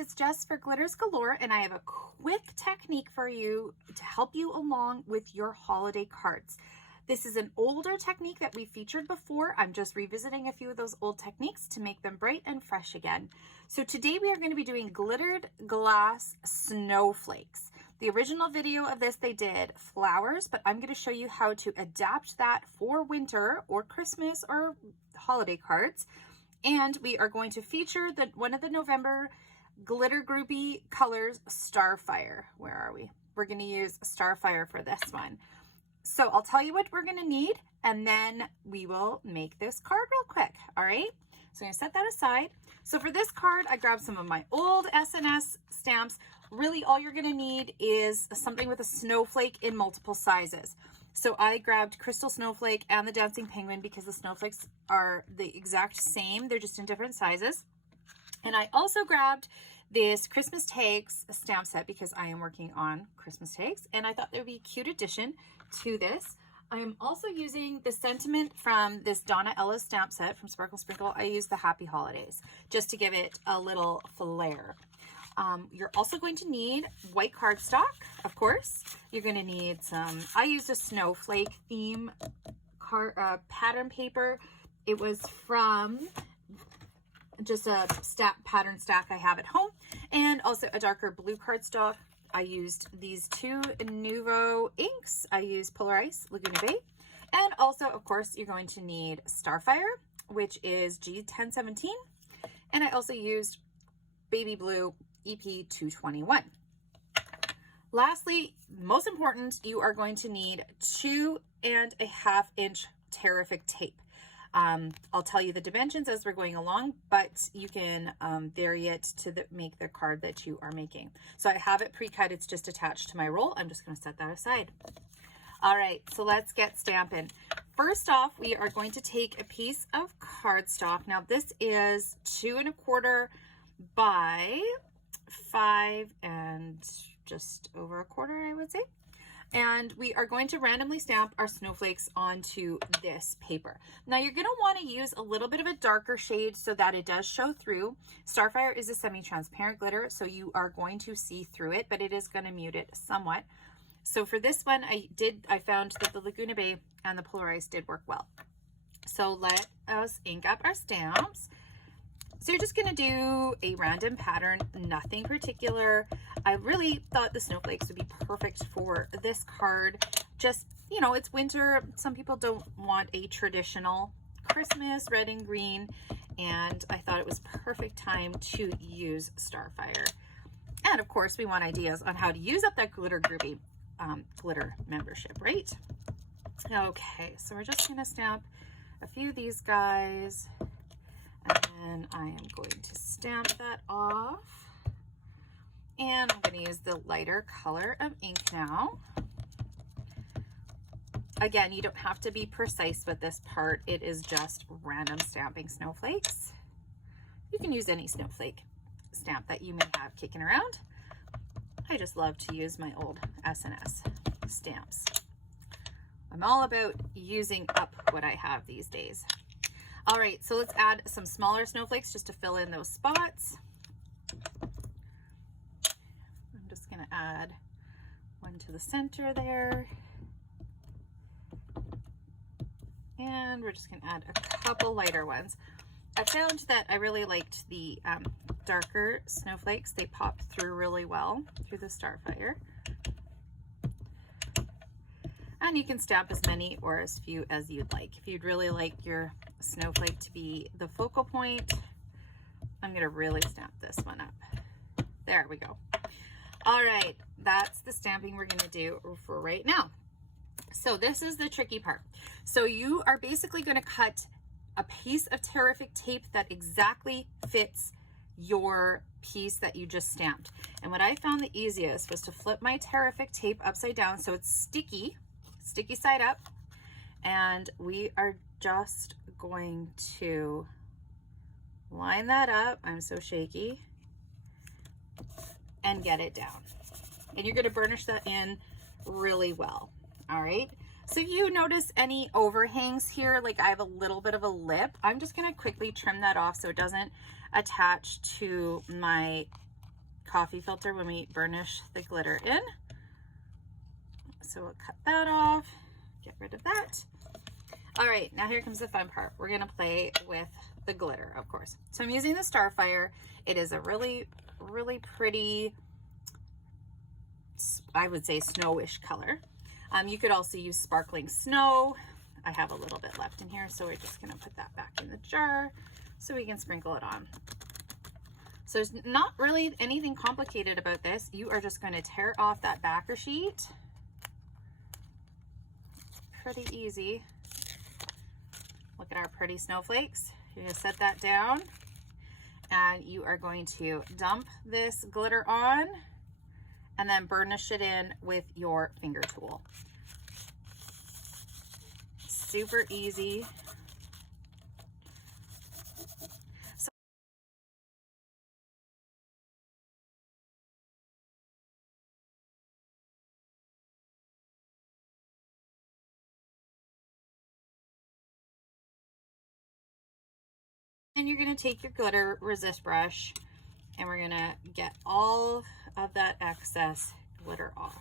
it's Jess for Glitters Galore, and I have a quick technique for you to help you along with your holiday cards. This is an older technique that we featured before. I'm just revisiting a few of those old techniques to make them bright and fresh again. So today we are going to be doing glittered glass snowflakes. The original video of this, they did flowers, but I'm going to show you how to adapt that for winter or Christmas or holiday cards. And we are going to feature one of the November glitter groupie colors, Starfire. Where are we? We're going to use Starfire for this one. So I'll tell you what we're going to need, and then we will make this card real quick. All right. So I'm going to set that aside. So for this card, I grabbed some of my old SNS stamps. Really, all you're going to need is something with a snowflake in multiple sizes. So I grabbed Crystal Snowflake and the Dancing Penguin because the snowflakes are the exact same. They're just in different sizes. And I also grabbed this Christmas tags stamp set because I am working on Christmas tags, and I thought there would be a cute addition to this. I am also using the sentiment from this Donna stamp set from Sparkle Sprinkle. I used the Happy Holidays just to give it a little flair. You're also going to need white cardstock, of course. You're going to need some, I used a snowflake theme pattern paper. It was from just a pattern stack I have at home, and also a darker blue cardstock. I used these two Nuvo inks. I used Polar Ice, Laguna Bay, and also, of course, you're going to need Starfire, which is G1017, and I also used Baby Blue EP221. Lastly, most important, you are going to need 2.5 inch Tear-ific tape. I'll tell you the dimensions as we're going along, but you can vary it to make the card that you are making. So I have it pre-cut. It's just attached to my roll. I'm just going to set that aside. All right, so let's get stamping. First off, we are going to take a piece of cardstock. Now this is 2.25 by 5 and just over a quarter, I would say. And we are going to randomly stamp our snowflakes onto this paper. Now you're going to want to use a little bit of a darker shade so that it does show through. Starfire is a semi-transparent glitter, so you are going to see through it, but it is going to mute it somewhat. So for this one, I found that the Laguna Bay and the Polar Ice did work well. So let us ink up our stamps. So you're just going to do a random pattern, nothing particular. I really thought the snowflakes would be perfect for this card. Just, you know, it's winter. Some people don't want a traditional Christmas red and green, and I thought it was perfect time to use Starfire. And of course, we want ideas on how to use up that glitter groupie glitter membership, right? Okay, so we're just going to stamp a few of these guys. And I am going to stamp that off. And I'm going to use the lighter color of ink now. Again, you don't have to be precise with this part. It is just random stamping snowflakes. You can use any snowflake stamp that you may have kicking around. I just love to use my old SNS stamps. I'm all about using up what I have these days. All right, so let's add some smaller snowflakes just to fill in those spots. I'm just going to add one to the center there. And we're just going to add a couple lighter ones. I found that I really liked the darker snowflakes. They popped through really well through the Starfire. And you can stamp as many or as few as you'd like. If you'd really like your snowflake to be the focal point, I'm going to really stamp this one up. There we go. All right, that's the stamping we're going to do for right now. So this is the tricky part. So you are basically going to cut a piece of Tear-ific tape that exactly fits your piece that you just stamped. And what I found the easiest was to flip my Tear-ific tape upside down so it's sticky side up, and we are just going to line that up. I'm so shaky, and get it down. And you're going to burnish that in really well. All right. So if you notice any overhangs here, like I have a little bit of a lip, I'm just going to quickly trim that off so it doesn't attach to my coffee filter when we burnish the glitter in. So we'll cut that off, get rid of that. All right, now here comes the fun part. We're gonna play with the glitter, of course. So I'm using the Starfire. It is a really, really pretty, I would say snowish color. You could also use sparkling snow. I have a little bit left in here, so we're just gonna put that back in the jar so we can sprinkle it on. So there's not really anything complicated about this. You are just gonna tear off that backer sheet. Pretty easy. Look at our pretty snowflakes. You're gonna set that down and you are going to dump this glitter on and then burnish it in with your finger tool. Super easy. And you're going to take your glitter resist brush and we're going to get all of that excess glitter off.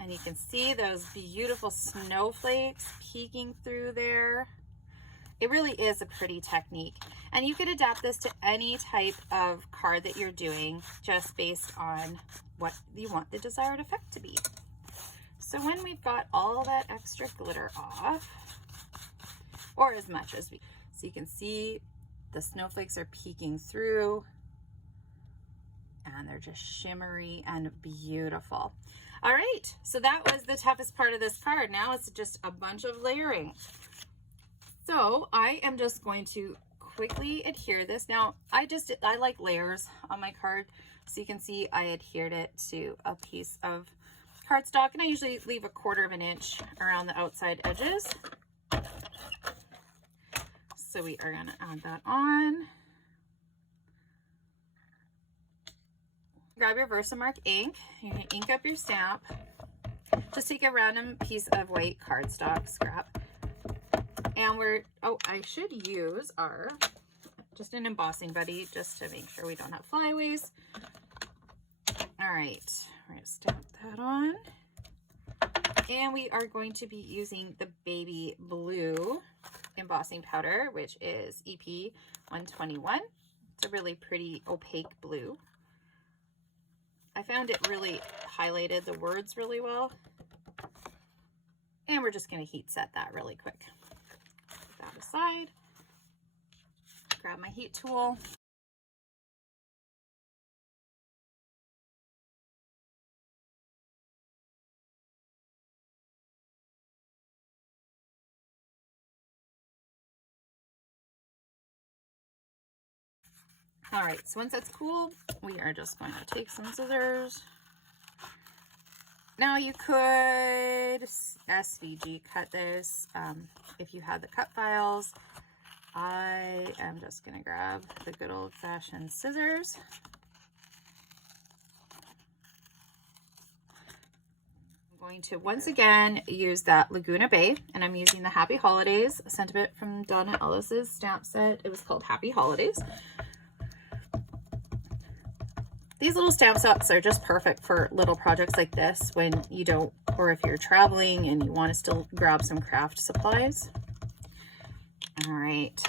And you can see those beautiful snowflakes peeking through there. It really is a pretty technique. And you could adapt this to any type of card that you're doing just based on what you want the desired effect to be. So when we've got all that extra glitter off, or as much as so you can see the snowflakes are peeking through and they're just shimmery and beautiful. All right, so that was the toughest part of this card. Now it's just a bunch of layering. So I am just going to quickly adhere this. Now I like layers on my card. So you can see I adhered it to a piece of cardstock, and I usually leave a 1/4 of an inch around the outside edges. So we are going to add that on. Grab your Versamark ink. You're going to ink up your stamp. Just take a random piece of white cardstock scrap. And I should use just an embossing buddy just to make sure we don't have flyaways. All right, we're going to stamp that on. And we are going to be using the baby blue embossing powder, which is EP 121. It's a really pretty opaque blue. I found it really highlighted the words really well. And we're just going to heat set that really quick. Put that aside. Grab my heat tool. All right, so once that's cool, we are just going to take some scissors. Now you could SVG cut this if you had the cut files. I am just going to grab the good old-fashioned scissors. I'm going to once again use that Laguna Bay, and I'm using the Happy Holidays sentiment from Donna Ellis's stamp set. It was called Happy Holidays. These little stamp sets are just perfect for little projects like this when you don't, or if you're traveling and you want to still grab some craft supplies. All right.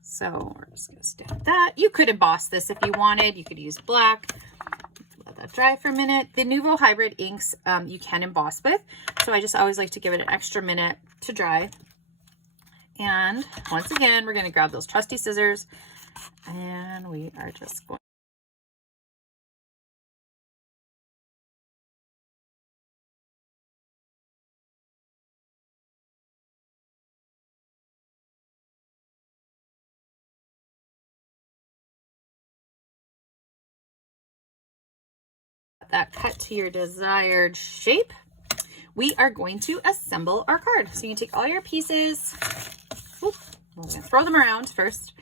So we're just going to stamp that. You could emboss this if you wanted. You could use black. Let that dry for a minute. The Nuvo Hybrid inks you can emboss with. So I just always like to give it an extra minute to dry. And once again, we're going to grab those trusty scissors. And we are just going that cut to your desired shape. We are going to assemble our card. So you can take all your pieces. We're going to throw them around first.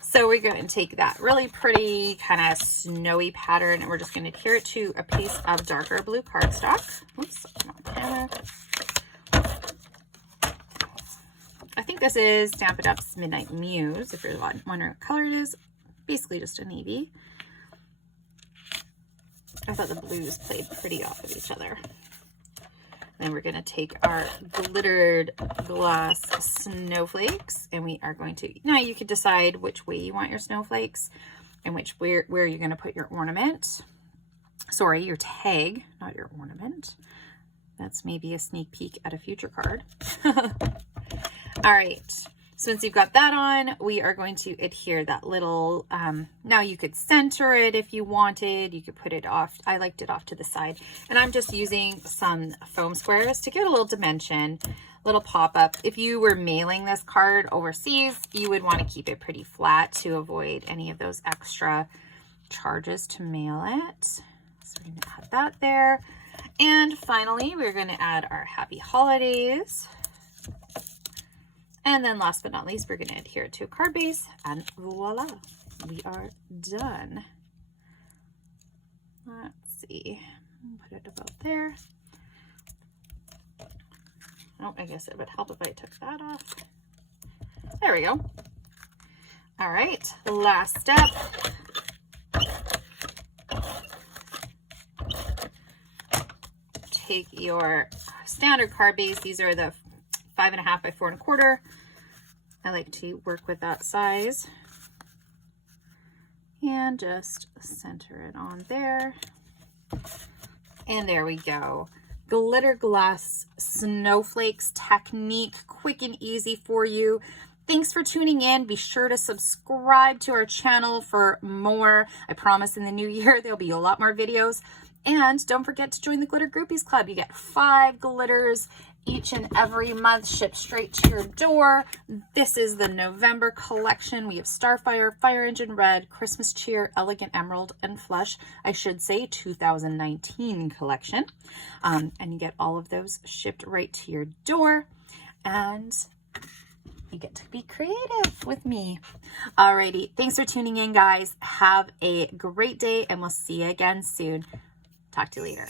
So we're going to take that really pretty kind of snowy pattern and we're just going to adhere it to a piece of darker blue cardstock. Oops, come on, camera. I think this is Stamp It Up's Midnight Muse, if you're wondering what color it is. Basically just a navy. I thought the blues played pretty off of each other. Then we're going to take our glittered glass snowflakes, and we are going to, now you could decide which way you want your snowflakes and where you're going to put your ornament. Sorry, your tag, not your ornament. That's maybe a sneak peek at a future card. All right, since you've got that on, we are going to adhere that little, now you could center it if you wanted, you could put it off, I liked it off to the side, and I'm just using some foam squares to give it a little dimension, little pop-up. If you were mailing this card overseas, you would want to keep it pretty flat to avoid any of those extra charges to mail it. So we're going to add that there. And finally, we're going to add our Happy Holidays. And then last but not least, we're going to adhere it to a card base, and voila, we are done. Let's see, put it about there. Oh, I guess it would help if I took that off. There we go. All right, last step. Take your standard card base. These are the 5.5 by 4.25. I like to work with that size. And just center it on there. And there we go. Glitter glass snowflakes technique, quick and easy for you. Thanks for tuning in. Be sure to subscribe to our channel for more. I promise in the new year there'll be a lot more videos. And don't forget to join the Glitter Groupies Club. You get 5 glitters each and every month shipped straight to your door. This is the November collection. We have Starfire, Fire Engine Red, Christmas Cheer, Elegant Emerald, and Flush. I should say 2019 collection. And you get all of those shipped right to your door. And you get to be creative with me. Alrighty, thanks for tuning in, guys. Have a great day, and we'll see you again soon. Talk to you later.